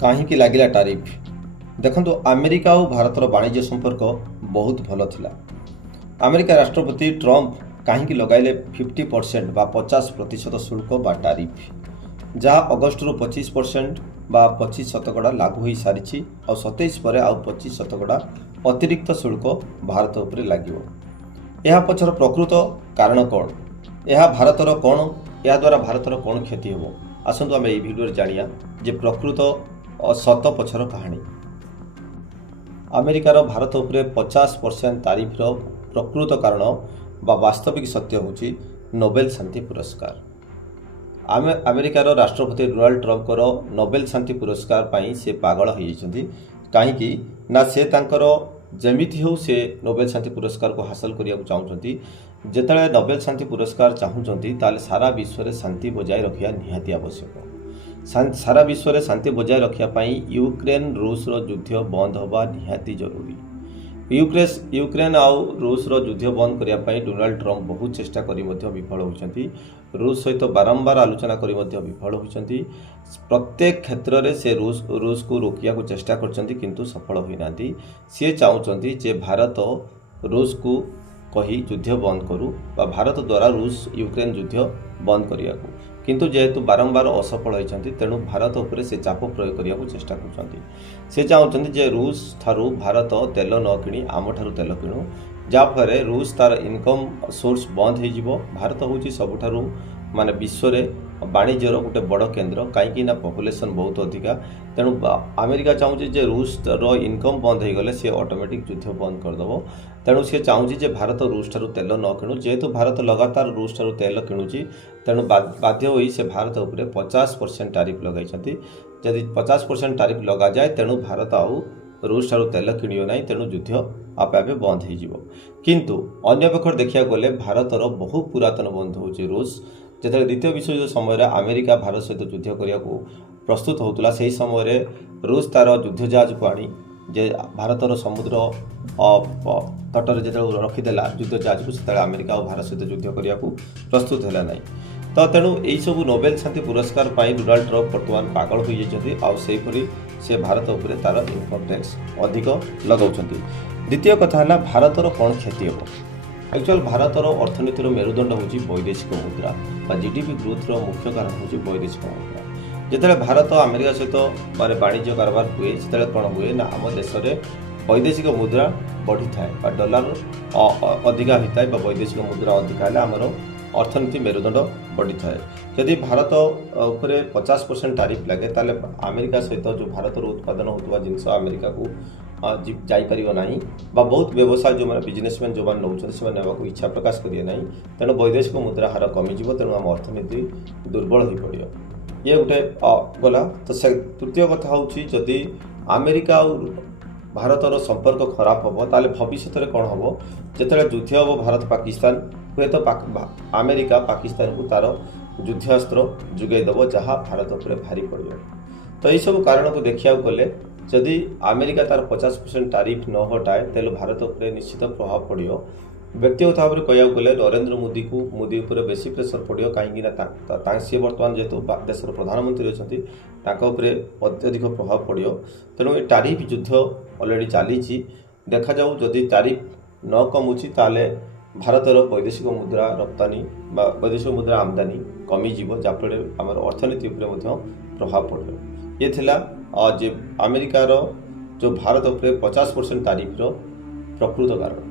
कहीं लगिला टारिफ देखो अमेरिका और भारतर वाणिज्य संपर्क बहुत भल थिला। अमेरिका राष्ट्रपति ट्रंप कहीं लगाइले 50% बा 50% शुल्क बा टारिफ जहाँ अगस्ट रु 25% बा 25% लागू हो सारी और 27 पर आउ 25% अतिरिक्त शुल्क भारत उपरे लागिवो। यह पछर प्रकृत कारण कौन, यह भारतर कौन, या द्वारा भारतर कौन क्षति हो, आसतु आम यह भिडियो जानिया जे प्रकृत सत पछर कहानी। अमेरिकार भारत उपरे 50% तारिफर प्रकृत कारण बा वास्तविक सत्य होची नोबेल शांति पुरस्कार। अमेरिकार राष्ट्रपति डोनाल्ड ट्रंपर नोबेल शांति पुरस्कार पाई से पागल हो जाइछन्ति। कहीं ना से तांकर जमिति हो से नोबेल शांति पुरस्कार को हासिल करिया चाहूँगी। जिते नोबेल शांति पुरस्कार चाहूँगी ताले सारा विश्व में शांति बजाय रखा निहाती आवश्यक। सारा विश्व में शांति बजाय रखापी यूक्रेन रूस युद्ध बंद होगा निहाती जरूरी। यूक्रेन आउ रूस युद्ध बंद करने डोनाल्ड ट्रंप बहुत चेष्टा करी विफल होती। रूस सहित बारंबार आलोचना करी विफल होती। प्रत्येक क्षेत्र में से रूस को रोकिया को चेष्टा कर सफल होना। सी चाहते जे भारत रूस को कही युद्ध बंद करू बा भारत द्वारा रूस यूक्रेन युद्ध बंद करने को, किंतु जेहेतु बारंबार असफल होती तेणु भारत उपरे से चाप प्रयोग करने को चेष्टा कर चाहते जे रूस ठारू भारत तेल न किणी आम ठारू तेल किणु, जहाँफल रूस तार इनकम सोर्स बंद हो। भारत हूँ सबुठारू माने विश्व में वाणिज्यर गोटे बड़ केन्द्र कहीं पॉपुलेशन बहुत अधिका। तेणु अमेरिका चाहूँगी जे रूस इनकम बंद हो गले सी ऑटोमेटिक युद्ध बंद करदेव। तेणु सी चाहूँगी जे भारत रूस ठारू तेल न किणु, जेहेतु भारत लगातार रूस ठारू तेल किणुची तेणु बाध्य होई से भारत उपरे 50% टारिफ लगाई। जदि 50% टारिफ लगा जाए तेणु भारत आउ रूस ठारू तेल किणियो ना, तेणु युद्ध आपे आपे बंद हो। किंतु अन्य पक्ष देखा गले भारतर बहु पुरातन बंधु हूँ रूस। जिते द्वितीय विश्वयुद्ध समय अमेरिका भारत सहित युद्ध करने को प्रस्तुत होता से समय रूस तार युद्ध जहाज को आनी जे भारतर समुद्र तटर जो रखीदेला युद्ध जहाज को से अमेरिका और भारत सहित युद्ध करने को प्रस्तुत है ना। तो तेणु यही सब नोबेल शांति पुरस्कार पाई डोनाल्ड ट्रंप बर्तमान पागल हो जाती आईपरी से भारत उपरे तार इनकम टैक्स अधिक लगाउछन्ति। द्वितीय कथा है भारतर कौन क्षति हो। एक्चुअल भारतर अर्थनीतिर मेरुदंड होची वैदेशिक मुद्रा बा जीडीपी ग्रोथर मुख्य कारण होची वैदेशिक मुद्रा। जिते भारत अमेरिका सहित माने वाणिज्य कारबार हुए से कौन हुए ना आम देश में वैदेशिक मुद्रा बढ़ी था डॉलर अधिका होता है वैदेशिक मुद्रा अधिका है आमर अर्थनीति मेरुदंड बढ़ी थाए। जदि भारत उपरे 50% टारिफ लगे ताले अमेरिका सहित जो भारत उत्पादन होता जिनस अमेरिका को जापर ना बा बहुत व्यवसाय जो मैंने बिजनेसमैन जो मैंने नौकरी से को इच्छा प्रकाश करेंगे ना, तेणु वैदेशिक मुद्रा हार कमिज तेणु आम अर्थनीति दुर्बल हो पड़ो। ये गोटे गला। तो से तृतीय कथा हूँ जदि अमेरिका और भारतर संपर्क खराब हम ताले भविष्य में कौन हम जिते युद्ध हम भारत पाकिस्तान हुए तो अमेरिका पाकिस्तान को तार युद्धास्त्र जुगेदेव जहाँ भारत उपर भारी पड़। तो यही सब कारण को देखा गले जदि अमेरिका तार 50% टारिफ न हटाए तेल भारत उपर निश्चित प्रभाव पड़ो। व्यक्तिगत भाव में कहूँ गले नरेंद्र मोदी उपर बेसी प्रेसर पड़ो कहीं सी बर्तमान जेहेतु देशर प्रधानमंत्री अच्छा अत्यधिक प्रभाव पड़ो। तेणु ये टारिफ युद्ध अलरेडी चली देखा जाऊ जदि टारिफ न कमुची ताले भारतर वैदेशिक मुद्रा रप्तानी वैदेशिक मुद्रा आमदानी कमिज जहाँफल आम अर्थनीति प्रभाव पड़ो। ये थिला जे अमेरिकार जो भारत उपर 50% टारिफ्र प्रकृत कारण।